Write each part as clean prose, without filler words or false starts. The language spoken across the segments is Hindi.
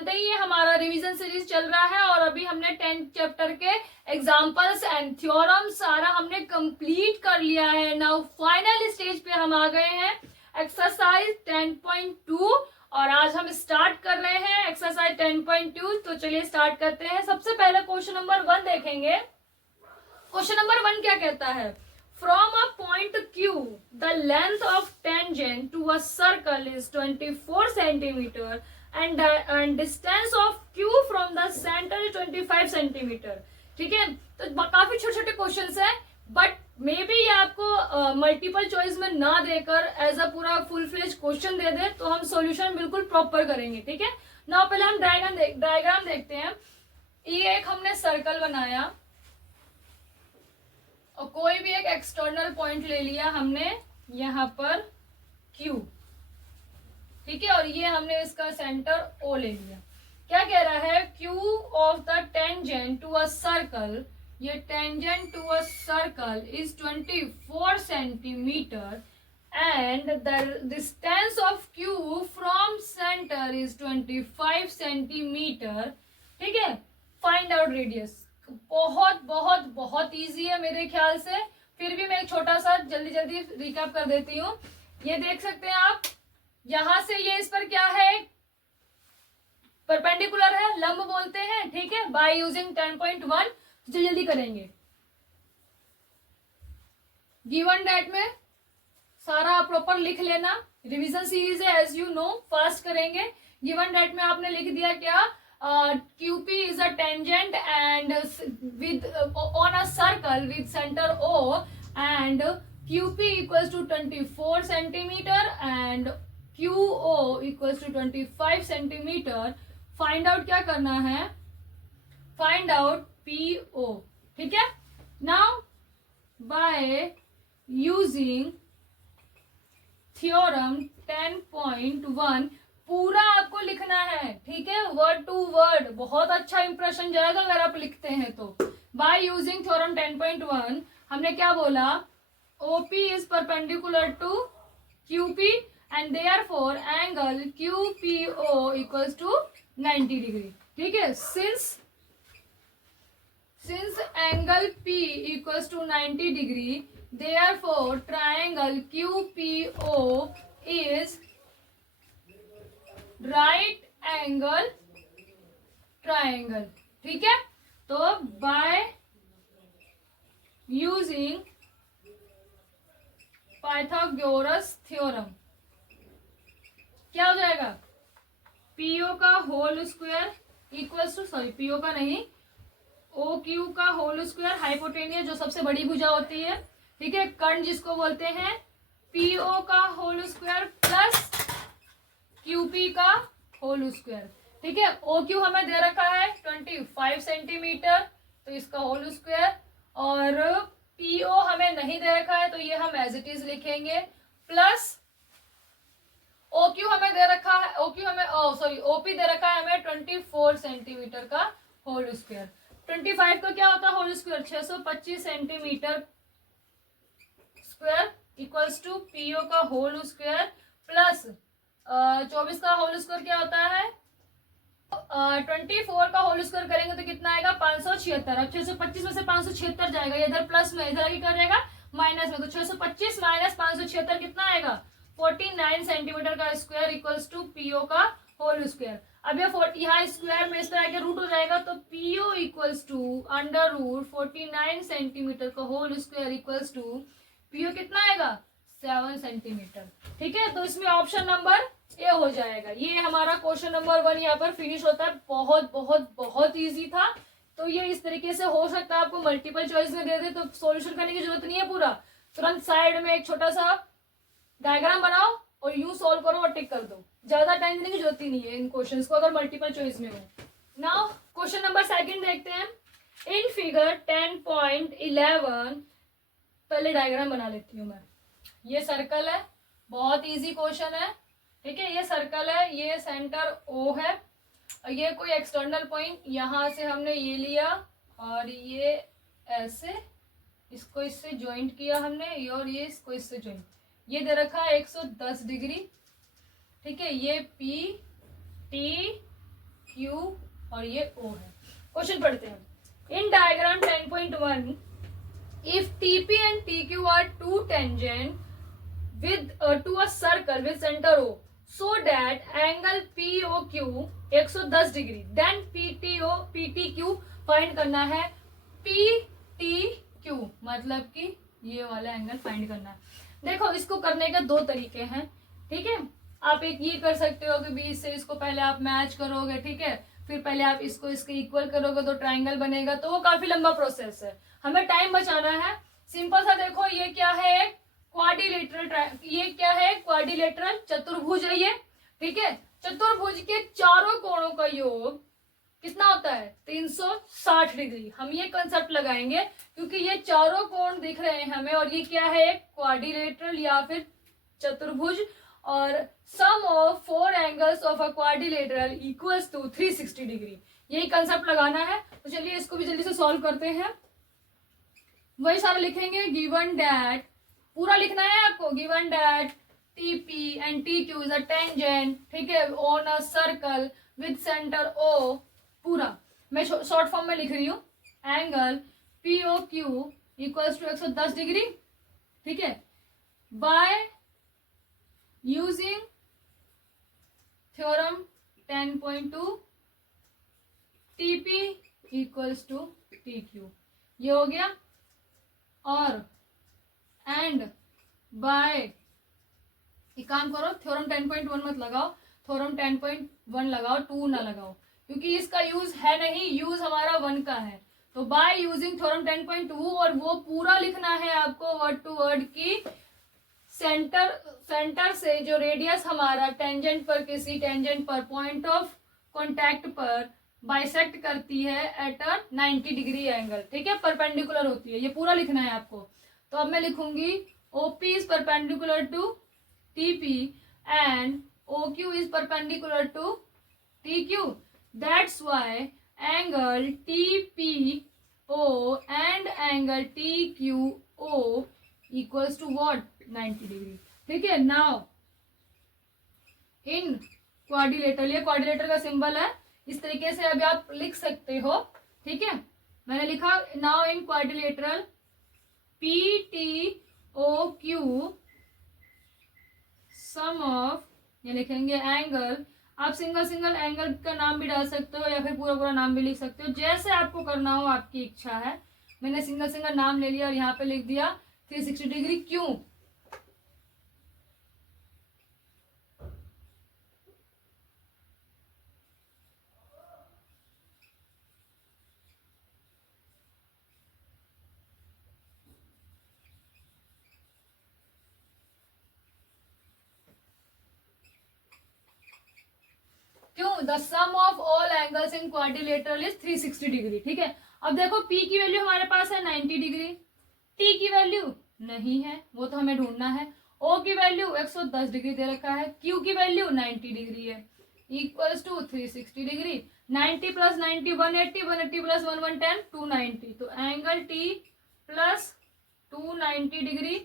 जानते ही है हमारा रिवीजन सीरीज चल रहा है और अभी हमने 10th चैप्टर के एग्जांपल्स एंड थ्योरम सारा हमने कंप्लीट कर लिया है। नाउ फाइनल स्टेज पे हम आ गए हैं, एक्सरसाइज 10.2 और आज हम स्टार्ट कर रहे हैं एक्सरसाइज 10.2। तो चलिए स्टार्ट करते हैं। सबसे पहले क्वेश्चन नंबर 1 देखेंगे। क्वेश्चन नंबर 1 क्या कहता है? From a point Q, the length of tangent to a circle is 24 centimeter and distance of Q from the center is 25 centimeter। ठीक है, तो काफी छोटे छोटे क्वेश्चंस है, बट मे बी ये आपको मल्टीपल चॉइस में ना देकर एज अ पूरा फुल फ्लेज क्वेश्चन दे दे तो हम सॉल्यूशन बिल्कुल प्रॉपर करेंगे। ठीक है ना, पहले हम डायग्राम देखते हैं। ये एक हमने सर्कल बनाया और कोई भी एक एक्सटर्नल पॉइंट ले लिया हमने यहाँ पर Q, ठीक है, और ये हमने इसका सेंटर O ले लिया। क्या कह रहा है? Q of the tangent to a circle, ये tangent to a circle is 24 centimetre and the distance of Q from centre is 25 centimetre. ठीक है, फाइंड आउट रेडियस। बहुत बहुत बहुत इजी है मेरे ख्याल से, फिर भी मैं एक छोटा सा जल्दी जल्दी रिकैप कर देती हूँ। ये देख सकते हैं आप, यहां से ये इस पर क्या है? परपेंडिकुलर है, लंब बोलते हैं। ठीक है, बाय यूजिंग 10.1 जल्दी जल्दी करेंगे। गिवन डेट में सारा प्रॉपर लिख लेना, रिवीजन सीरीज है एज यू नो, फास्ट करेंगे। गिवन डेट में आपने लिख दिया क्या? QP is a tangent and with on a circle with center O and QP equals to 24 centimeter and QO equals to 25 centimeter। Find out क्या करना है? Find out PO। ठीक है, नाउ बाय यूजिंग थ्योरम 10.1 पूरा आपको लिखना है। ठीक है, वर्ड टू वर्ड, बहुत अच्छा इंप्रेशन जाएगा अगर आप लिखते हैं तो। बाय यूजिंग थ्योरम 10.1 हमने क्या बोला? OP is perpendicular to QP and therefore angle QPO equals to 90 degree. ठीक है, since angle P equals to 90 degree, therefore triangle QPO is right angle triangle. ठीक है, तो बाय यूजिंग पाइथागोरस थ्योरम क्या हो जाएगा? PO का whole square equals to, sorry PO का नहीं, OQ का होल स्क्वायर, हाइपोटेनियस जो सबसे बड़ी भुजा होती है। ठीक है, कर्ण जिसको बोलते हैं, PO का होल स्क्वायर प्लस QP का होल स्क्वायर। ठीक है, OQ हमें दे रखा है 25 सेंटीमीटर, तो इसका होल स्क्वायर, और PO हमें नहीं दे रखा है तो ये हम एज इट इज लिखेंगे, प्लस OQ हमें दे रखा है, OP दे रखा है हमें 24 सेंटीमीटर का होल स्क्वायर। 25 का क्या होता है whole square? 625 centimetre square equals to PO का होल स्क्वायर प्लस 24 का होल स्क्वायर क्या होता है? 24 का होल स्क्वायर करेंगे तो कितना आएगा? 576। अब 625 में से 576 जाएगा, इधर प्लस में, इधर आगे क्या रहेगा? माइनस में। तो 625 माइनस 576 कितना आएगा? 49 सेंटीमीटर का स्क्वायर इक्वल्स टू PO का होल स्क्वायर। अब ये यहाँ स्क्वायर में इस तरह के रूट हो जाएगा, तो PO equals to under root 49 centimetre का whole square equals to PO कितना आएगा? 7 सेंटीमीटर। ठीक है, तो इसमें ऑप्शन नंबर ए हो जाएगा। ये हमारा क्वेश्चन नंबर 1 यहाँ पर फिनिश होता है। बहुत बहुत बहुत इजी था। तो ये इस तरीके से हो सकता है आपको मल्टीपल चॉइस में दे दे तो सॉल्यूशन करने की जरूरत नहीं है, पूरा तुरंत साइड में एक छोटा सा डायग्राम बनाओ और यूं सॉल्व करो और टिक कर दो। ज्यादा टाइम देने की जरूरत ही नहीं है इन क्वेश्चंस को अगर मल्टीपल चॉइस में हो। नाउ क्वेश्चन नंबर 2 देखते हैं। इन फिगर 10.11 पहले डायग्राम बना लेती हूँ मैं। ये सर्कल है, बहुत इजी क्वेश्चन है। ठीक है, ये सर्कल है, ये सेंटर O है, और ये कोई एक्सटर्नल पॉइंट यहां से हमने ये लिया और ये ऐसे इसको इससे ज्वाइंट किया हमने, और ये इसको इससे ज्वाइंट, ये दे रखा है 110 डिग्री। ठीक है, ये P T Q और ये O है। क्वेश्चन पढ़ते हैं। In diagram 10.1 if TP and TQ are two tangent with to a circle with center O so that angle POQ 110 degree then PTQ find करना है। PTQ मतलब कि ये वाला एंगल फाइंड करना है। देखो इसको करने के दो तरीके हैं, ठीक है। आप एक ये कर सकते हो कि बीच से इसको पहले आप मैच करोगे, ठीक है, फिर पहले आप इसको इसके इक्वल करोगे तो ट्रायंगल बनेगा, तो वो काफी लंबा प्रोसेस है, हमें टाइम बचाना है। सिंपल सा देखो, ये क्या है, क्वाड्रिलेटरल, ये क्या है, क्वाड्रिलेटरल चतुर्भुज है ये, ठीक है। चतुर्भुज के चारों कोणों का योग कितना होता है, 360 डिग्री। हम ये कंसेप्ट लगाएंगे क्योंकि ये चारों कोण दिख रहे हैं हमें, और ये क्या है, क्वाड्रिलेटरल या फिर चतुर्भुज, और sum of 4 angles of a quadrilateral equals to 360 degree. यही कंसेप्ट लगाना है। तो चलिए इसको भी जल्दी से सॉल्व करते हैं। वही सारा लिखेंगे। गिवन डैट, पूरा लिखना है आपको, given that TP and TQ is a tangent, ठीक है, on a circle with center O, पूरा मैं शॉर्ट फॉर्म में लिख रही हूँ। Angle POQ equals to 110 degree, ठीक है, by using theorem 10.2 TP equals to TQ, ये हो गया। और एंड बाय, एक काम करो, थ्योरम 10.1 मत लगाओ, थ्योरम 10.1 लगाओ, 2 ना लगाओ, क्योंकि इसका यूज है नहीं, यूज हमारा 1 का है। तो बाय यूजिंग थ्योरम 10.2, और वो पूरा लिखना है आपको वर्ड टू वर्ड की सेंटर से जो रेडियस हमारा टेंजेंट पर, किसी टेंजेंट पर पॉइंट ऑफ कॉन्टैक्ट पर बाइसेक्ट करती है एट अ 90 डिग्री एंगल, ठीक है, परपेंडिकुलर होती है, ये पूरा लिखना है आपको। तो अब मैं लिखूंगी OP is perpendicular to TP and OQ is perpendicular to TQ. That's why angle TPO and angle TQO equals to what? 90 degree. ठीक है। Now in quadrilateral, ये quadrilateral का सिंबल है, इस तरीके से अभी आप लिख सकते हो, ठीक है। मैंने लिखा now in quadrilateral PTOQ sum of, ये लिखेंगे एंगल, आप सिंगल सिंगल एंगल का नाम भी डाल सकते हो या फिर पूरा पूरा नाम भी लिख सकते हो, जैसे आपको करना हो, आपकी इच्छा है। मैंने सिंगल सिंगल नाम ले लिया और यहाँ पे लिख दिया 360 डिग्री। क्यों? The sum of all angles in quadrilateral is 360 degree, ठीक है। अब देखो P की वैल्यू हमारे पास है 90 डिग्री, T की वैल्यू नहीं है, वो तो हमें ढूंढना है। O की वैल्यू 110 डिग्री दे रखा है, Q की वैल्यू 90 डिग्री है, equals to 360 degree. 90 plus 90 180, 180 plus 1 110 290, तो angle T plus 290 degree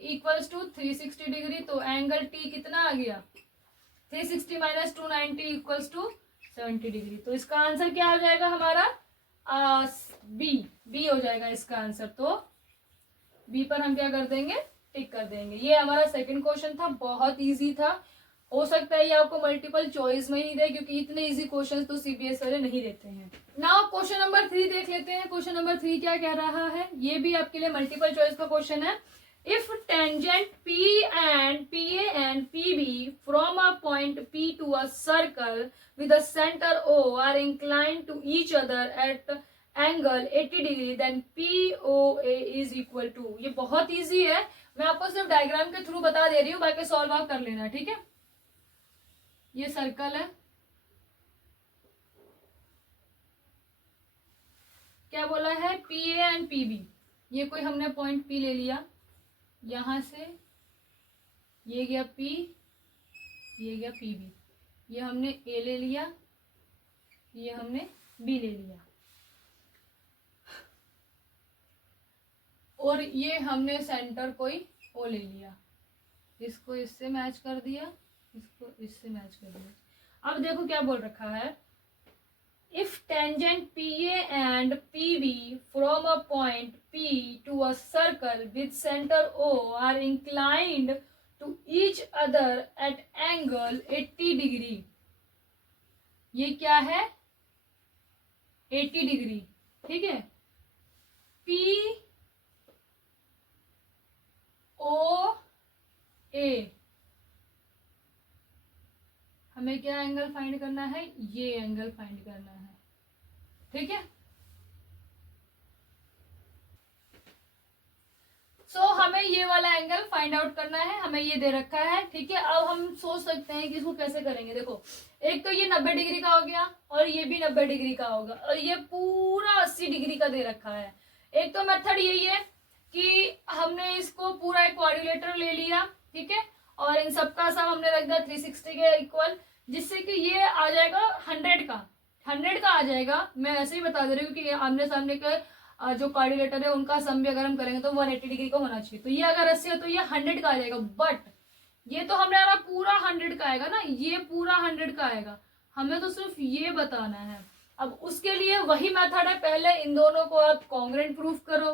equals to 360 degree. तो एंगल T कितना आ गया, 360 माइनस 290 इक्वल्स टू 70 डिग्री। तो इसका आंसर क्या हो जाएगा हमारा, बी हो जाएगा इसका आंसर। तो बी पर हम क्या कर देंगे, टिक कर देंगे। ये हमारा सेकंड क्वेश्चन था, बहुत इजी था। हो सकता है ये आपको मल्टीपल चॉइस में ही दे, क्योंकि इतने इजी क्वेश्चन तो CBS वाले नहीं देते हैं। नाउ क्वेश्चन नंबर 3 देख लेते हैं। क्वेश्चन नंबर 3 क्या कह रहा है, ये भी आपके लिए मल्टीपल चॉइस का क्वेश्चन है। If tangent PA and PB from a point P to a circle with a center O are inclined to each other at angle 80 degree, then POA is equal to, ये बहुत इजी है, मैं आपको सिर्फ डायग्राम के थ्रू बता दे रही हूँ, बाकी सॉल्व आप कर लेना, ठीक है। ये सर्कल है, क्या बोला है, PA एंड PB, ये कोई हमने पॉइंट P ले लिया, यहां से ये गया P, ये गया PB, ये हमने A ले लिया, ये हमने B ले लिया, और ये हमने सेंटर कोई O ले लिया, इसको इससे मैच कर दिया, इसको इससे मैच कर दिया। अब देखो क्या बोल रखा है, if tangent PA and PB from a point P to a circle with center O are inclined to each other at angle 80 degree. ये क्या है? 80 डिग्री. ठीक है. P O A, हमें क्या एंगल फाइंड करना है? ये एंगल फाइंड करना है. ठीक है. सो हमें ये वाला एंगल फाइंड आउट करना है. हमें ये दे रखा है. ठीक है. अब हम सोच सकते हैं कि इसको कैसे करेंगे. देखो, एक तो ये 90 डिग्री का हो गया और ये भी 90 डिग्री का होगा और ये पूरा 80 डिग्री का दे रखा है. एक तो मेथड यही है कि हमने इसको पूरा एक क्वाड्रिलेटरल ले लिया. ठीक है. और इन सबका सम हमने रख दिया 360 के इक्वल, जिससे कि ये आ जाएगा 100 का आ जाएगा. मैं ऐसे ही बता दे रही हूँ कि आमने सामने के जो क्वाड्रिलेटर है उनका सम भी अगर हम करेंगे तो 180 डिग्री का होना चाहिए. तो ये अगर 80 है तो ये 100 का आ जाएगा. बट ये तो हमारा पूरा 100 का आएगा ना, ये पूरा 100 का आएगा. हमें तो सिर्फ ये बताना है. अब उसके लिए वही मेथड है. पहले इन दोनों को आप कॉन्ग्रुएंट प्रूफ करो.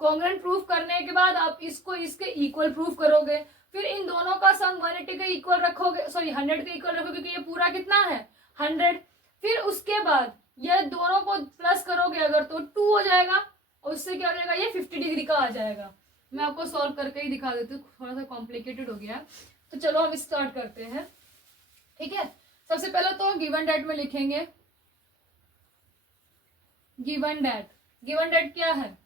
कॉन्ग्रुएंट प्रूफ करने के बाद आप इसको इसके इक्वल प्रूफ करोगे. फिर इन दोनों का सम 180 के इक्वल रखोगे, सॉरी 100 के इक्वल रखोगे, क्योंकि ये पूरा कितना है 100. फिर उसके बाद ये दोनों को प्लस करोगे अगर तो 2 हो जाएगा और उससे क्या हो जाएगा, ये 50 डिग्री का आ जाएगा. मैं आपको सॉल्व करके ही दिखा देती हूँ, थोड़ा सा कॉम्प्लिकेटेड हो गया. तो चलो हम स्टार्ट करते हैं. ठीक है. सबसे पहले तो गिवन डेट में लिखेंगे. गिवन डेट क्या है?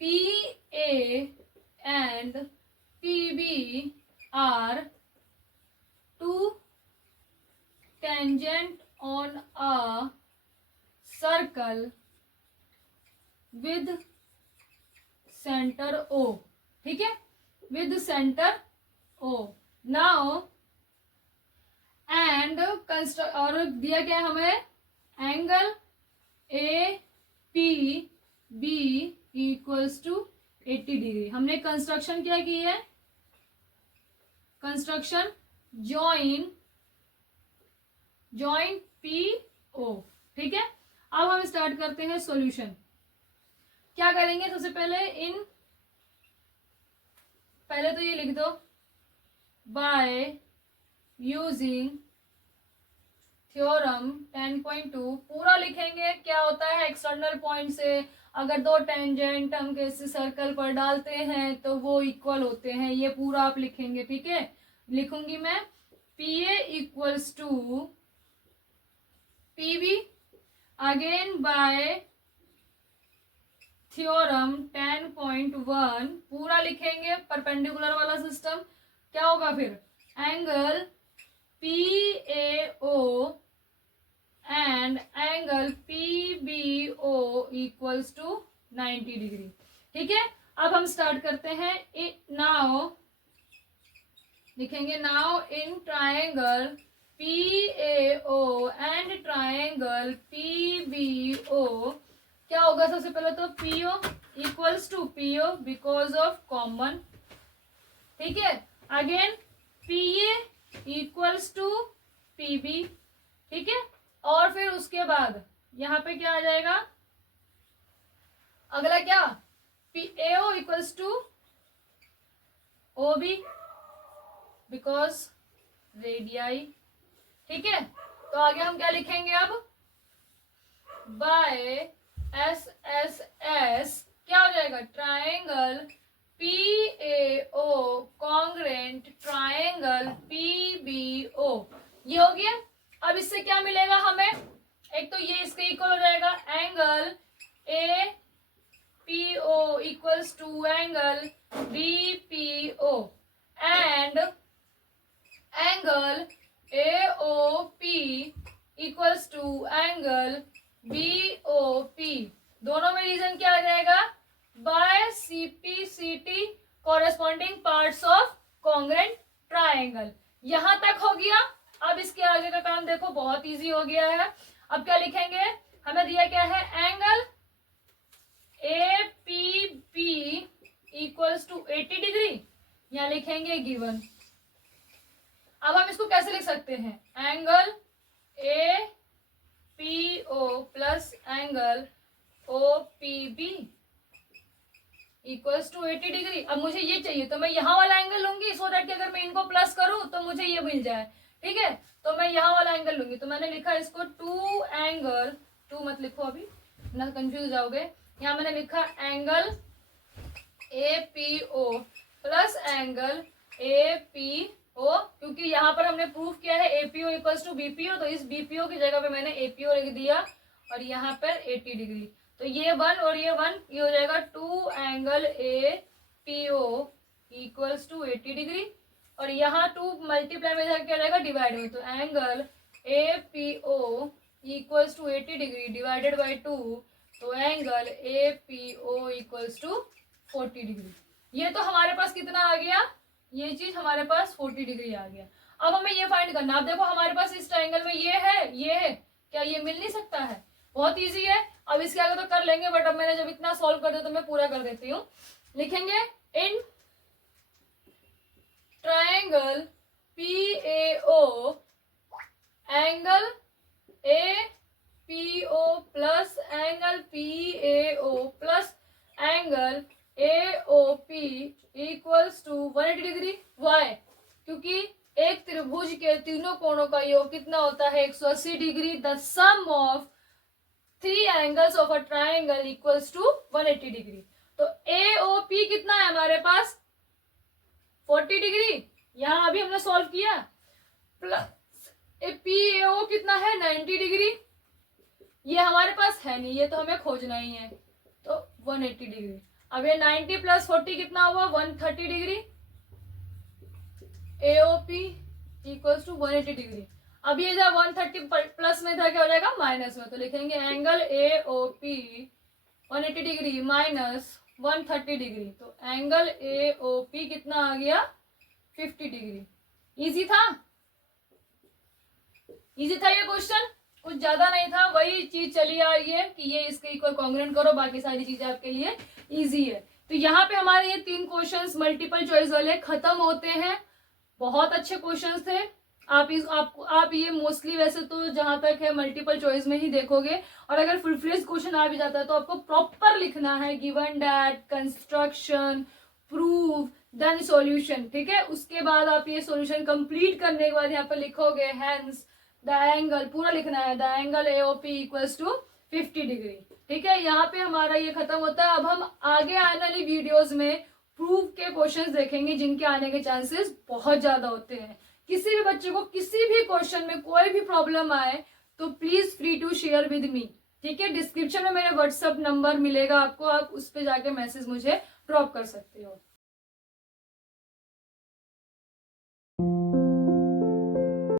PA and PB are two tangent on a circle with center O. ठीक है. with center O. now and construct और दिया क्या है हमें angle APB equals to 80 degree. हमने कंस्ट्रक्शन क्या की है? Construction join PO. ठीक है. अब हम स्टार्ट करते हैं सॉल्यूशन. क्या करेंगे? सबसे पहले तो ये लिख दो बाय यूजिंग थ्योरम 10.2. पूरा लिखेंगे. क्या होता है एक्सटर्नल पॉइंट से अगर दो टेंजेंट हम किसी सर्कल पर डालते हैं तो वो इक्वल होते हैं. ये पूरा आप लिखेंगे. ठीक है. लिखूंगी मैं PA equals to PB again by theorem 10.1. पूरा लिखेंगे. परपेंडिकुलर वाला सिस्टम क्या होगा फिर? Angle PAO and angle PBO equals to 90 degree. ठीक है. अब हम स्टार्ट करते हैं. नाउ लिखेंगे now in triangle PAO and triangle PBO क्या होगा? सबसे पहले तो PO equals to PO because of common. ठीक है. Again PA equals to PB. ठीक है. और फिर उसके बाद यहाँ पे क्या आ जाएगा? अगला क्या? PAO equals to OB because radii. ठीक है. तो आगे हम क्या लिखेंगे अब? बाय SSS क्या हो जाएगा? Triangle PAO congruent triangle PBO. ये हो गया. अब इससे क्या मिलेगा हमें? एक तो ये इसके इक्वल हो जाएगा angle APO equals to angle BPO and angle AOP equals to angle BOP. दोनों में रीजन क्या आ जाएगा? By CPCT corresponding parts of congruent triangle. यहां तक हो गया. अब इसके आगे का काम देखो बहुत इजी हो गया है. अब क्या लिखेंगे? हमें दिया क्या है? Angle APB equals to 80 degree. यहां लिखेंगे गिवन. अब हम इसको कैसे लिख सकते हैं, angle A P O plus angle O P B equals to 80 degree. अब मुझे ये चाहिए तो मैं यहाँ वाला एंगल लूंगी, सो दैट कि अगर मैं इनको प्लस करूं तो मुझे ये मिल जाए, ठीक है। तो मैं यहाँ वाला एंगल लूंगी, तो मैंने लिखा इसको 2 एंगल, 2 मत लिखो अभी ना कंफ्यूज जाओगे, यहाँ मैंने लिखा angle A P O plus angle A P O, क्योंकि यहाँ पर हमने प्रूफ किया है एपीओ इक्वल्स टू बीपीओ, तो इस बीपीओ की जगह पे मैंने एपीओ लिख दिया और यहाँ पर 80 डिग्री। तो ये 1 और ये 1, ये हो जाएगा 2 angle A P O equals to 80 degree, और यहाँ 2 मल्टीप्लाई में क्या जाएगा, डिवाइड में, तो angle A P O equals to 80 degree divided by 2, तो angle A P O equals to 40 degree. ये तो हमारे पास कितना आ गया, ये चीज हमारे पास 40 डिग्री आ गया। अब हमें ये फाइंड करना, अब देखो हमारे पास इस ट्रायंगल में ये है, क्या ये मिल नहीं सकता है, बहुत इजी है। अब इसके आगे तो कर लेंगे, बट अब मैंने जब इतना सॉल्व कर दिया तो मैं पूरा कर देती हूँ। लिखेंगे in triangle P A O angle A P O plus angle P A O plus angle A O P equals to 180 degree. Why? क्योंकि एक त्रिभुज के तीनों कोणों का योग कितना होता है, 180 degree. The sum of 3 angles of a triangle equals to 180 degree. तो ए ओ पी कितना है हमारे पास, 40 डिग्री, यहां अभी हमने सॉल्व किया, प्लस पी ए ओ कितना है, 90 डिग्री। ये हमारे पास है नहीं, ये तो हमें खोजना ही है, तो 180 डिग्री। अब ये 90 प्लस 40 कितना हुआ, 130 degree. AOP equals to 180 degree. अब ये जब 130 प्लस में था, क्या हो जाएगा, माइनस में, तो लिखेंगे angle AOP 180 degree minus 130 degree, तो एंगल एओपी कितना आ गया, 50 डिग्री। इजी था, इजी था ये क्वेश्चन, कुछ ज्यादा नहीं था, वही चीज चली आ रही है कि ये इसके इक्वल कॉन्ग्रुएंट करो, बाकी सारी चीजें आपके लिए इजी है। तो यहाँ पे हमारे ये 3 क्वेश्चंस मल्टीपल चॉइस वाले खत्म होते हैं। बहुत अच्छे क्वेश्चंस थे। आप ये मोस्टली वैसे तो जहां तक है मल्टीपल चॉइस में ही देखोगे, और अगर फुल फ्लेज क्वेश्चन आ भी जाता है तो आपको प्रॉपर लिखना है, given that, construction, prove, then solution, ठीक है। उसके बाद आप ये सॉल्यूशन कंप्लीट करने के बाद यहाँ पर लिखोगे हेंस द एंगल, पूरा लिखना है, the angle AOP equals to 50 degree, ठीक है। यहाँ पे हमारा ये खत्म होता है। अब हम आगे आने वाली वीडियोस में प्रूफ के क्वेश्चंस देखेंगे, जिनके आने के चांसेस बहुत ज्यादा होते हैं। किसी भी बच्चे को किसी भी क्वेश्चन में कोई भी प्रॉब्लम आए तो please free to share with me, ठीक है। डिस्क्रिप्शन में मेरा व्हाट्सएप नंबर मिलेगा आपको, आप उस पर जाके मैसेज मुझे ड्रॉप कर सकते हो।